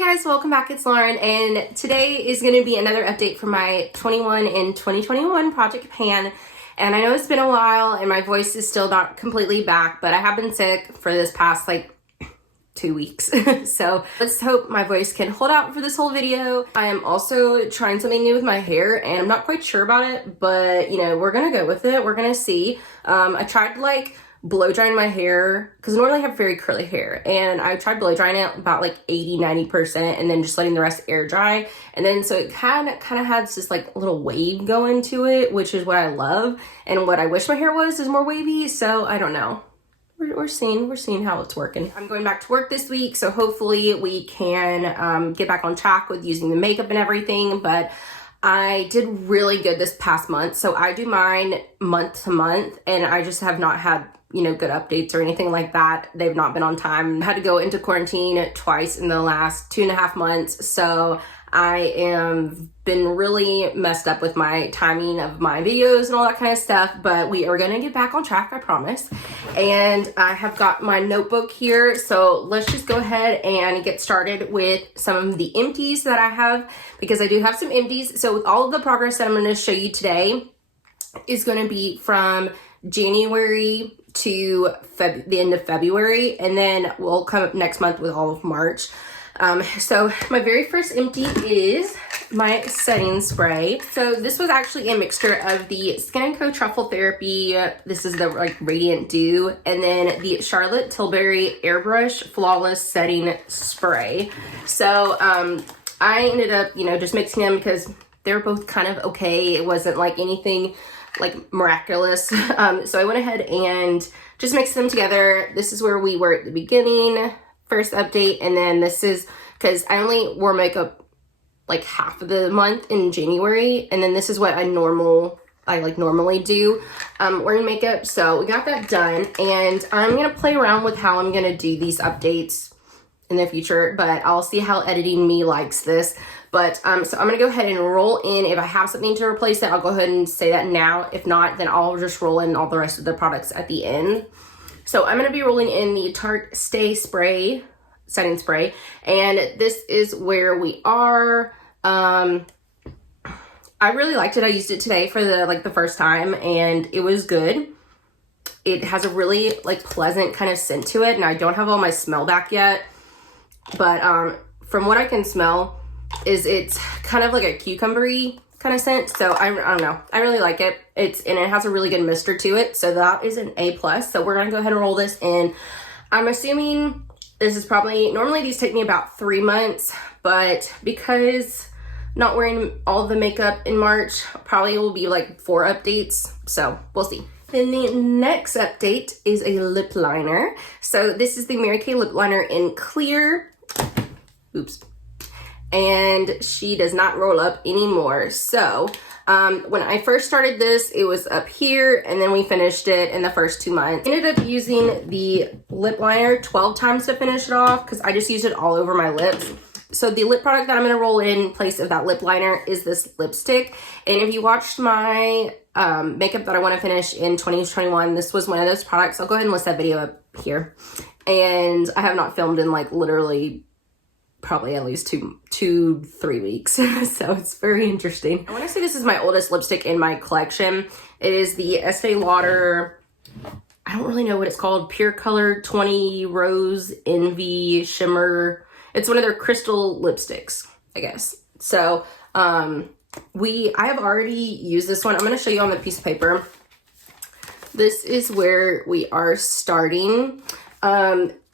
Guys, welcome back. It's Lauren, and today is going to be another update for my 21 in 2021 Project Pan. And I know it's been a while and my voice is still not completely back, but I have been sick for this past like 2 weeks. So let's hope my voice can hold out for this whole video. I am also trying something new with my hair and I'm not quite sure about it, but you know, we're gonna go with it. We're gonna see. I tried like blow drying my hair because normally I have very curly hair, and I tried blow drying it about like 80-90% and then just letting the rest air dry, and then so it kind of has this like little wave going to it, which is what I love, and what I wish my hair was is more wavy. So I don't know, we're seeing how it's working. I'm going back to work this week, so hopefully we can get back on track with using the makeup and everything. But I did really good this past month, so I do mine month to month, and I just have not had, you know, good updates or anything like that. They've not been on time. I had to go into quarantine twice in the last 2.5 months, so I am been really messed up with my timing of my videos and all that kind of stuff, but we are gonna get back on track, I promise. And I have got my notebook here, so let's just go ahead and get started with some of the empties that I have, because I do have some empties. So all of the progress that I'm gonna show you today is gonna be from January to the end of February, and then we'll come up next month with all of March. So my very first empty is my setting spray. So this was actually a mixture of the Skin & Co Truffle Therapy, this is the like Radiant Dew, and then the Charlotte Tilbury Airbrush Flawless Setting Spray. So I ended up, you know, just mixing them because they're both kind of okay. It wasn't like anything like miraculous. So I went ahead and just mixed them together. This is where we were at the beginning, first update, and then this is because I only wore makeup like half of the month in January, and then this is what I normally do wearing makeup. So we got that done, and I'm gonna play around with how I'm gonna do these updates in the future, but I'll see how editing me likes this. But so I'm gonna go ahead and roll in. If I have something to replace it, I'll go ahead and say that now. If not, then I'll just roll in all the rest of the products at the end. So I'm gonna be rolling in the Tarte Stay Spray, setting spray, and this is where we are. I really liked it. I used it today for the first time, and it was good. It has a really like pleasant kind of scent to it, and I don't have all my smell back yet, but from what I can smell is it's kind of like a cucumbery kind of scent. So I don't know, I really like it. And it has a really good mister to it, so that is an A+. So we're gonna go ahead and roll this in. I'm assuming this is probably, normally these take me about 3 months, but because not wearing all the makeup in March, probably will be like 4 updates, so we'll see. Then the next update is a lip liner. So this is the Mary Kay lip liner in clear. Oops. And she does not roll up anymore. So when I first started this, it was up here, and then we finished it in the first 2 months. I ended up using the lip liner 12 times to finish it off because I just used it all over my lips. So the lip product that I'm going to roll in place of that lip liner is this lipstick. And if you watched my makeup that I want to finish in 2021, this was one of those products. I'll go ahead and list that video up here. And I have not filmed in like literally probably at least 3 weeks. So it's very interesting. I want to say this is my oldest lipstick in my collection. It is the Estee Lauder, I don't really know what it's called, Pure Color 20 Rose Envy Shimmer. It's one of their crystal lipsticks, I guess. So I have already used this one. I'm going to show you on the piece of paper. This is where we are starting.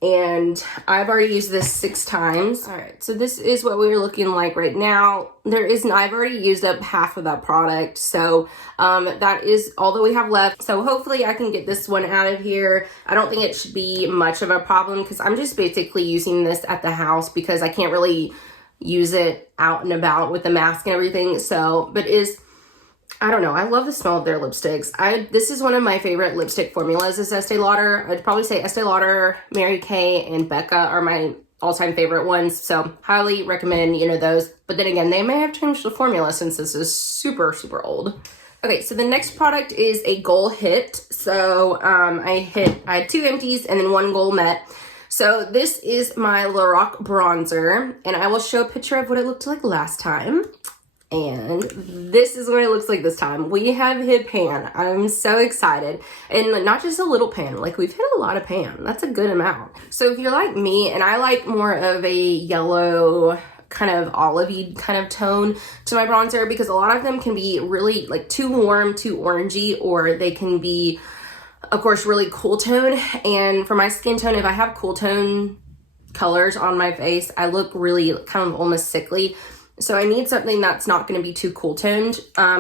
And I've already used this 6 times. All right, so this is what we're looking like right now. I've already used up half of that product. So that is all that we have left. So hopefully I can get this one out of here. I don't think it should be much of a problem because I'm just basically using this at the house because I can't really use it out and about with the mask and everything. So, but I don't know, I love the smell of their lipsticks. This is one of my favorite lipstick formulas is Estee Lauder. I'd probably say Estee Lauder, Mary Kay, and Becca are my all-time favorite ones. So highly recommend, you know, those. But then again, they may have changed the formula since this is super, super old. Okay, so the next product is a goal hit. So I had 2 empties and then 1 goal met. So this is my Lorac bronzer, and I will show a picture of what it looked like last time. And this is what it looks like this time. We have hit pan. I'm so excited. And not just a little pan, like we've hit a lot of pan. That's a good amount. So if you're like me, and I like more of a yellow, kind of olivey kind of tone to my bronzer, because a lot of them can be really like too warm, too orangey, or they can be, of course, really cool tone. And for my skin tone, if I have cool tone colors on my face, I look really kind of almost sickly. So I need something that's not going to be too cool toned.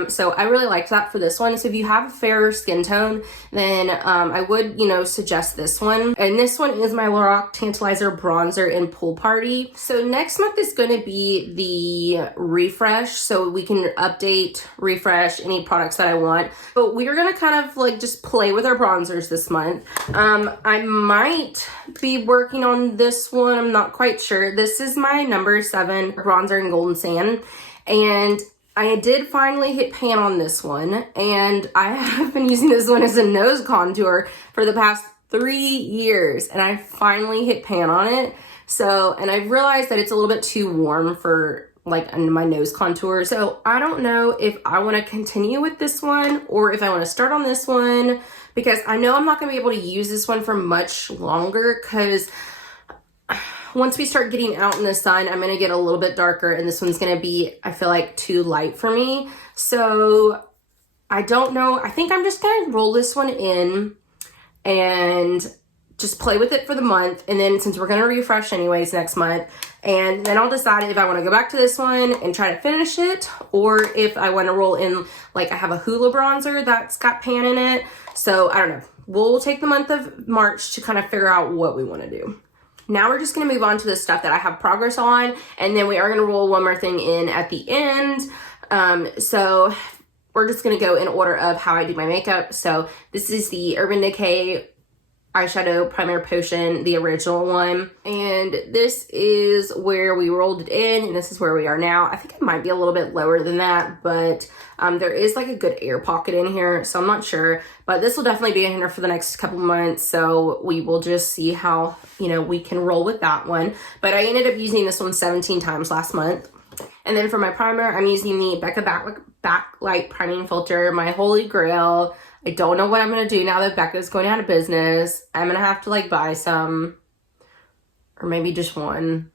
So I really liked that for this one. So if you have a fairer skin tone, then I would, suggest this one. And this one is my Lorac Tantalizer Bronzer in Pool Party. So next month is going to be the refresh. So we can update, refresh any products that I want. But we are going to kind of like just play with our bronzers this month. I might be working on this one. I'm not quite sure. This is my number 7 bronzer in Golden Sand, and I did finally hit pan on this one, and I have been using this one as a nose contour for the past 3 years, and I finally hit pan on it. So, and I realized that it's a little bit too warm for like my nose contour. So I don't know if I want to continue with this one or if I want to start on this one, because I know I'm not going to be able to use this one for much longer, because once we start getting out in the sun, I'm going to get a little bit darker, and this one's going to be, I feel like, too light for me. So I don't know. I think I'm just going to roll this one in and just play with it for the month. And then since we're going to refresh anyways next month, and then I'll decide if I want to go back to this one and try to finish it, or if I want to roll in, like I have a Hoola bronzer that's got pan in it. So I don't know. We'll take the month of March to kind of figure out what we want to do. Now we're just going to move on to the stuff that I have progress on, and then we are going to roll one more thing in at the end. So we're just going to go in order of how I do my makeup. So this is the Urban Decay eyeshadow primer potion, the original one, and this is where we rolled it in, and this is where we are now. I think it might be a little bit lower than that, but there is like a good air pocket in here, so I'm not sure, but this will definitely be in here for the next couple months, so we will just see how, we can roll with that one. But I ended up using this one 17 times last month. And then for my primer, I'm using the Becca Backlight Priming Filter, my holy grail. I don't know what I'm going to do now that Becca's going out of business. I'm going to have to like buy some, or maybe just one.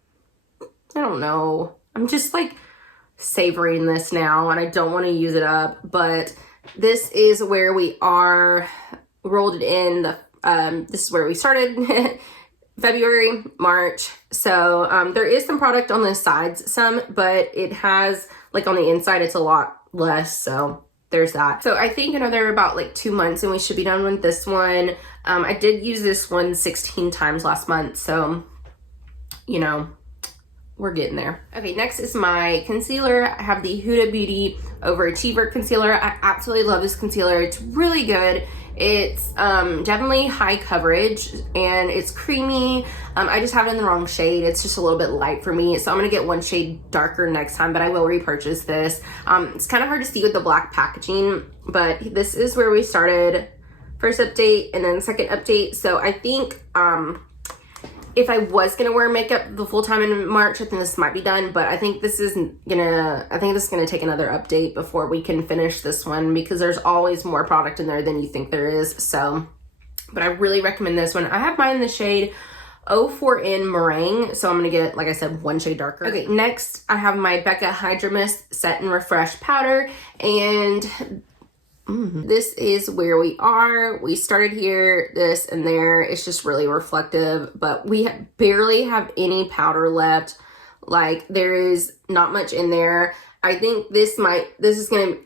I don't know. I'm just like savoring this now, and I don't want to use it up, but this is where we are. Rolled it in. This is where we started. February, March. So there is some product on the sides, but it has, like on the inside, it's a lot less. So there's that. So I think another about like 2 months and we should be done with this one. I did use this one 16 times last month. So, we're getting there. Okay, next is my concealer. I have the Huda Beauty Overachiever Concealer. I absolutely love this concealer. It's really good. It's definitely high coverage, and it's creamy. I just have it in the wrong shade. It's just a little bit light for me, so I'm gonna get one shade darker next time, but I will repurchase this. It's kind of hard to see with the black packaging, but this is where we started. First update and then second update. So I think if I was gonna wear makeup the full time in March, I think this might be done, but I think this is gonna take another update before we can finish this one, because there's always more product in there than you think there is. So, but I really recommend this one. I have mine in the shade 04N Meringue, so I'm gonna get, like I said, one shade darker. Okay, next I have my Becca Hydra Mist Set and Refresh Powder, and this is where we are. We started here, this and there. It's just really reflective, but we barely have any powder left. Like, there is not much in there. I think this is gonna,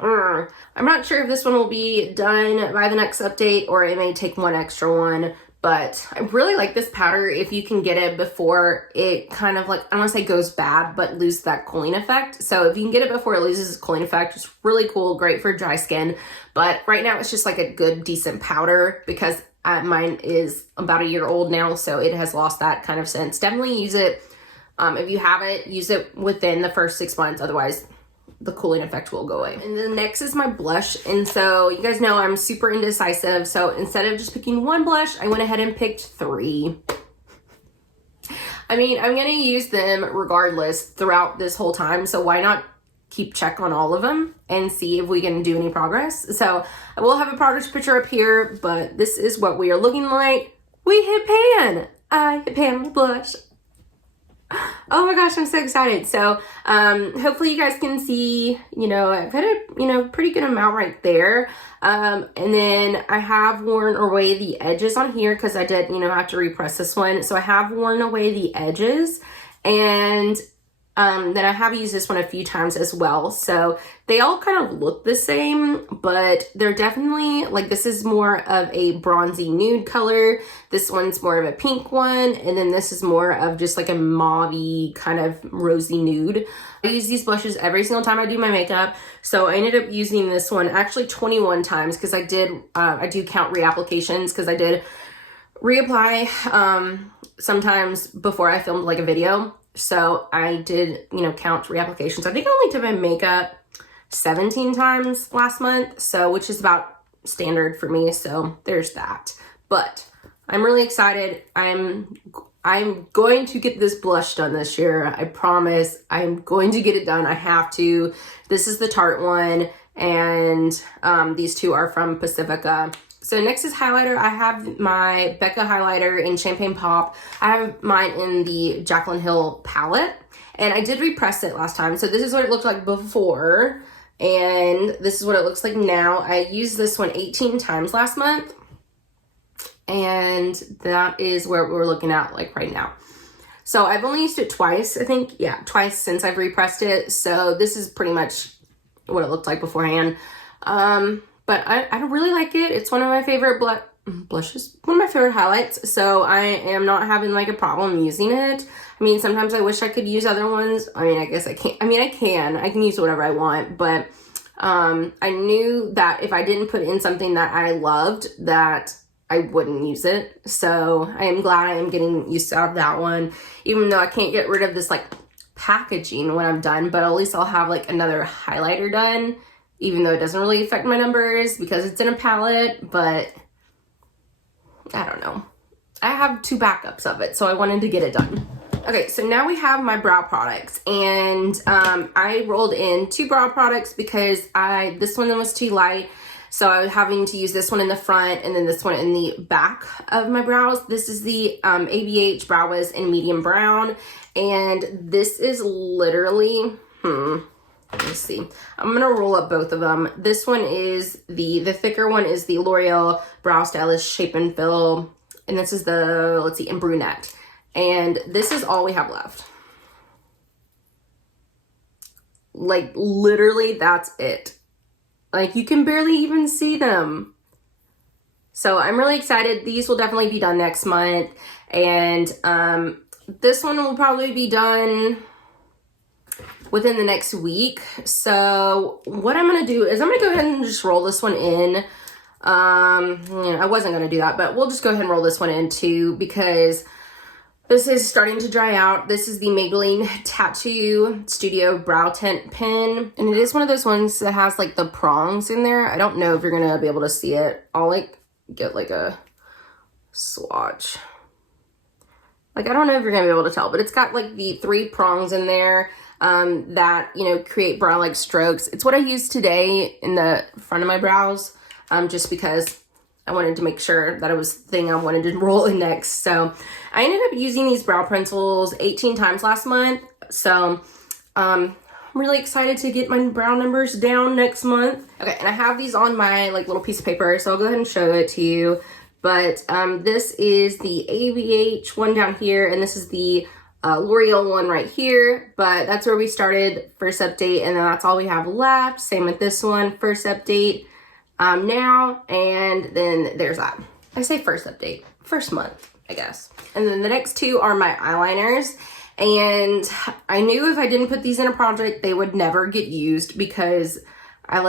I'm not sure if this one will be done by the next update, or it may take one extra one. But I really like this powder if you can get it before it kind of, like, I don't want to say goes bad, but loses that cooling effect. So if you can get it before it loses its cooling effect, it's really cool, great for dry skin. But right now it's just like a good, decent powder, because mine is about a year old now, so it has lost that kind of sense. Definitely use it. If you have it, use it within the first 6 months. Otherwise, the cooling effect will go away. And then next is my blush. And so you guys know I'm super indecisive. So instead of just picking one blush, I went ahead and picked 3. I mean, I'm going to use them regardless throughout this whole time, so why not keep check on all of them and see if we can do any progress. So I will have a progress picture up here, but this is what we are looking like. We hit pan. I hit pan with blush. Oh my gosh, I'm so excited. So hopefully you guys can see, you know, I've got a, pretty good amount right there. And then I have worn away the edges on here because I did, have to repress this one. So I have worn away the edges, and then I have used this one a few times as well. So they all kind of look the same, but they're definitely, like, this is more of a bronzy nude color. This one's more of a pink one. And then this is more of just like a mauve-y kind of rosy nude. I use these blushes every single time I do my makeup. So I ended up using this one actually 21 times because I do count reapplications because I did reapply sometimes before I filmed like a video. So I did, count reapplications. I think I only did my makeup 17 times last month, so which is about standard for me. So there's that. But I'm really excited. I'm going to get this blush done this year. I promise. I'm going to get it done. I have to. This is the Tarte one, and these two are from Pacifica. So next is highlighter. I have my Becca highlighter in Champagne Pop. I have mine in the Jaclyn Hill palette, and I did repress it last time. So this is what it looked like before, and this is what it looks like now. I used this one 18 times last month, and that is where we're looking at like right now. So I've only used it twice, I think. Yeah, twice since I've repressed it. So this is pretty much what it looked like beforehand. But I really like it. It's one of my favorite blushes, one of my favorite highlights. So I am not having like a problem using it. I mean, sometimes I wish I could use other ones. I mean, I guess I can't. I mean, I can use whatever I want, but I knew that if I didn't put in something that I loved, that I wouldn't use it. So I am glad I am getting used out of that one, even though I can't get rid of this like packaging when I'm done, but at least I'll have like another highlighter done, even though it doesn't really affect my numbers because it's in a palette. But I don't know. I have two backups of it, so I wanted to get it done. Okay, so now we have my brow products, and I rolled in two brow products because this one was too light, so I was having to use this one in the front and then this one in the back of my brows. This is the ABH Brow Wiz in medium brown, and this is literally, let me see. I'm gonna roll up both of them. This one is the thicker one is the L'Oreal Brow Stylist Shape and Fill, and this is the, let's see, in brunette. And this is all we have left. Like, literally, that's it. Like, you can barely even see them. So I'm really excited. These will definitely be done next month. And this one will probably be done within the next week. So what I'm going to do is I'm going to go ahead and just roll this one in. I wasn't going to do that, but we'll just go ahead and roll this one in too, because this is starting to dry out. This is the Maybelline Tattoo Studio Brow Tint Pen. And it is one of those ones that has like the prongs in there. I don't know if you're going to be able to see it. I'll like get like a swatch. Like, I don't know if you're going to be able to tell, but it's got like the 3 prongs in there that, create brow-like strokes. It's what I used today in the front of my brows, just because I wanted to make sure that it was the thing I wanted to roll in next. So I ended up using these brow pencils 18 times last month. So I'm really excited to get my brow numbers down next month. Okay, and I have these on my like little piece of paper, so I'll go ahead and show it to you. But this is the ABH one down here, and this is the L'Oreal one right here. But that's where we started, first update, and then that's all we have left. Same with this one, first update now, and then there's that. I say first update, first month, I guess. And then the next two are my eyeliners, and I knew if I didn't put these in a project, they would never get used, because I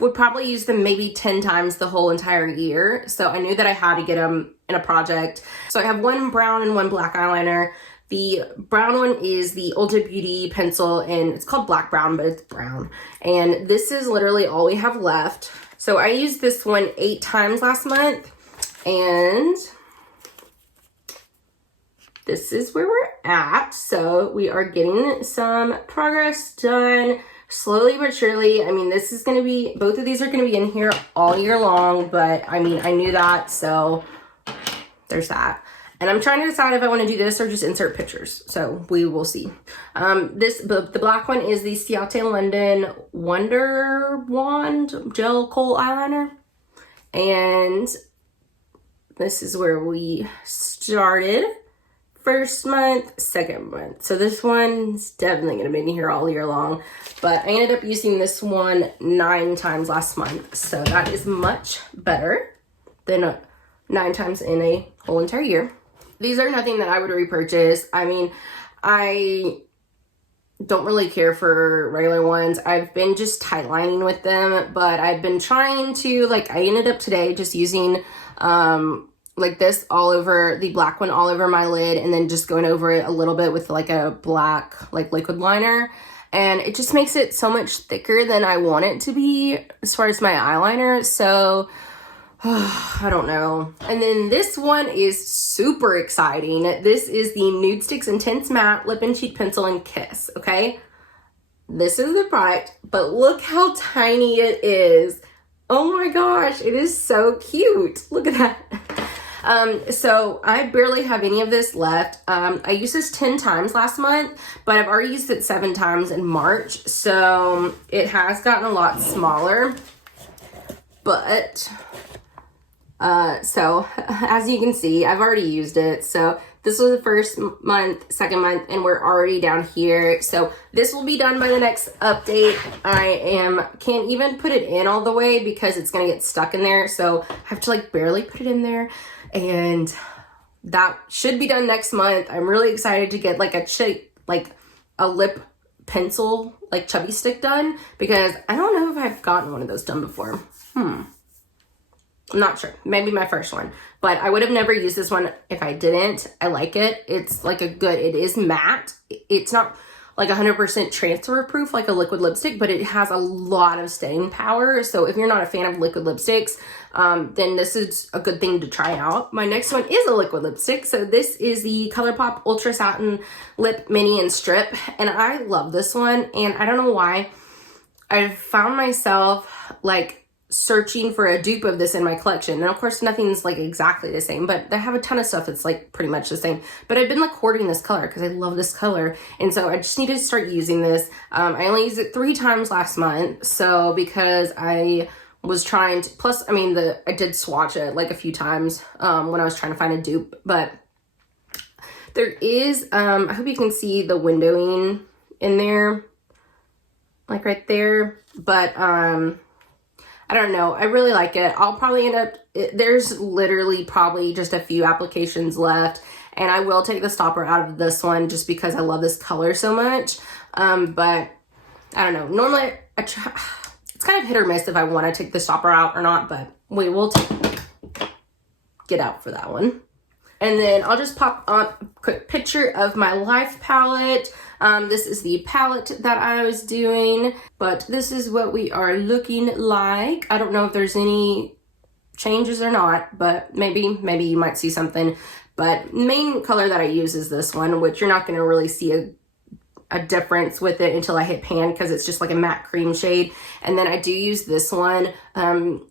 would probably use them maybe 10 times the whole entire year. So I knew that I had to get them in a project. So I have one brown and one black eyeliner. The brown one is the Ulta Beauty pencil, and it's called black brown, but it's brown. And this is literally all we have left. So I used this one 8 times last month, and this is where we're at. So we are getting some progress done slowly but surely. I mean, this is going to be, both of these are going to be in here all year long, but I mean, I knew that, so there's that. And I'm trying to decide if I want to do this or just insert pictures. So we will see. The black one is the Ciate London Wonder Wand Gel Kohl Eyeliner. And this is where we started. First month, second month. So this one's definitely going to be in here all year long. But I ended up using this one 9 times last month. So that is much better than 9 times in a whole entire year. These are nothing that I would repurchase. I mean, I don't really care for regular ones. I've been just tight lining with them, but I've been trying to, like, I ended up today just using like this all over, the black one all over my lid, and then just going over it a little bit with like a black like liquid liner, and it just makes it so much thicker than I want it to be as far as my eyeliner. So I don't know. And then this one is super exciting. This is the Nudestix Intense Matte Lip and Cheek Pencil in Kiss, okay? This is the product, but look how tiny it is. Oh my gosh, it is so cute. Look at that. So I barely have any of this left. I used this 10 times last month, but I've already used it 7 times in March. So it has gotten a lot smaller, but so as you can see, I've already used it. So this was the first month, second month, and we're already down here. So this will be done by the next update. Can't even put it in all the way because it's gonna get stuck in there. So I have to like barely put it in there, and that should be done next month. I'm really excited to get like a lip pencil, like chubby stick done, because I don't know if I've gotten one of those done before. I'm not sure. Maybe my first one. But I would have never used this one if I didn't. I like it. It's like it is matte. It's not like 100% transfer proof like a liquid lipstick, but it has a lot of staying power. So if you're not a fan of liquid lipsticks, then this is a good thing to try out. My next one is a liquid lipstick. So this is the ColourPop Ultra Satin Lip Mini and Strip. And I love this one. And I don't know why. I've found myself like searching for a dupe of this in my collection, and of course nothing's like exactly the same, but I have a ton of stuff that's like pretty much the same. But I've been like hoarding this color because I love this color, and so I just need to start using this. I only used it 3 times last month, so because I was trying to, plus I mean I did swatch it like a few times when I was trying to find a dupe. But there is I hope you can see the windowing in there, like right there. But I don't know. I really like it. I'll probably end up, there's literally probably just a few applications left, and I will take the stopper out of this one just because I love this color so much. But I don't know. Normally, it's kind of hit or miss if I want to take the stopper out or not, but we will get out for that one. And then I'll just pop up a quick picture of my Life palette. This is the palette that I was doing, but this is what we are looking like. I don't know if there's any changes or not, but maybe you might see something. But main color that I use is this one, which you're not going to really see a difference with it until I hit pan, because it's just like a matte cream shade. And then I do use this one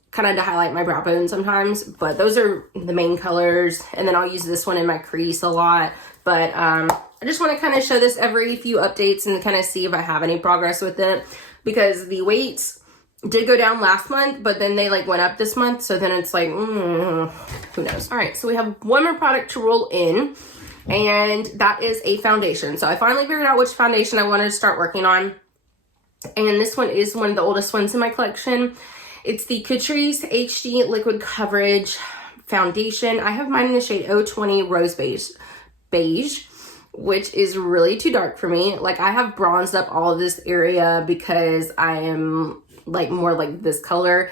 kind of to highlight my brow bone sometimes, but those are the main colors. And then I'll use this one in my crease a lot. But I just want to kind of show this every few updates and kind of see if I have any progress with it, because the weights did go down last month, but then they like went up this month. So then it's like, who knows? All right, so we have one more product to roll in, and that is a foundation. So I finally figured out which foundation I wanted to start working on. And this one is one of the oldest ones in my collection. It's the Catrice HD Liquid Coverage Foundation. I have mine in the shade 020 Rose Beige, which is really too dark for me. Like, I have bronzed up all of this area because I am like more like this color,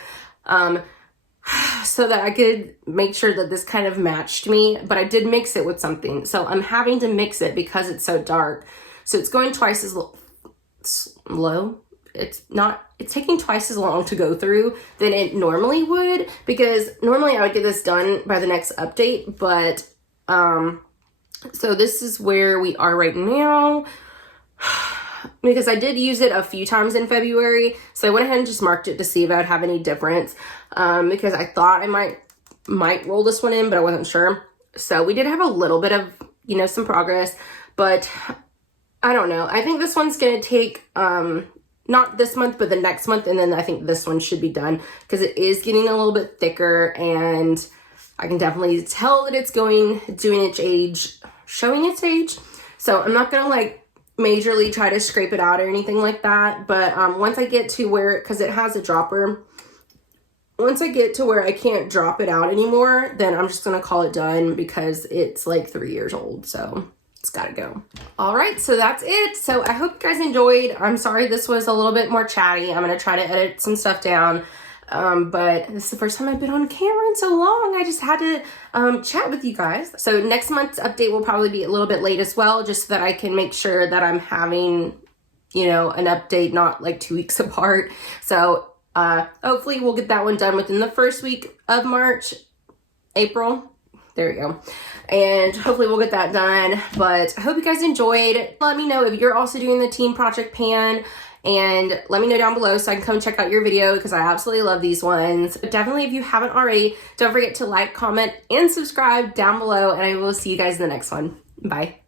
so that I could make sure that this kind of matched me. But I did mix it with something, so I'm having to mix it because it's so dark. So it's going twice as slow. It's taking twice as long to go through than it normally would, because normally I would get this done by the next update, but So this is where we are right now. Because I did use it a few times in February, so I went ahead and just marked it to see if I would have any difference, because I thought I might roll this one in, but I wasn't sure. So we did have a little bit of, you know, some progress, but I don't know. I think this one's going to take, not this month, but the next month, and then I think this one should be done, because it is getting a little bit thicker, and I can definitely tell that it's doing its age, showing its age. So I'm not going to like majorly try to scrape it out or anything like that, but once I get to where, because it has a dropper, once I get to where I can't drop it out anymore, then I'm just gonna call it done, because it's like 3 years old, so it's gotta go. All right, so that's it. So I hope you guys enjoyed. I'm sorry this was a little bit more chatty. I'm gonna try to edit some stuff down, but this is the first time I've been on camera in so long. I just had to chat with you guys. So next month's update will probably be a little bit late as well, just so that I can make sure that I'm having, you know, an update not like 2 weeks apart. So hopefully we'll get that one done within the first week of March, April. There we go. And hopefully we'll get that done. But I hope you guys enjoyed. Let me know if you're also doing the Team Project Pan, and let me know down below so I can come check out your video, because I absolutely love these ones. But definitely, if you haven't already, don't forget to like, comment, and subscribe down below, and I will see you guys in the next one. Bye.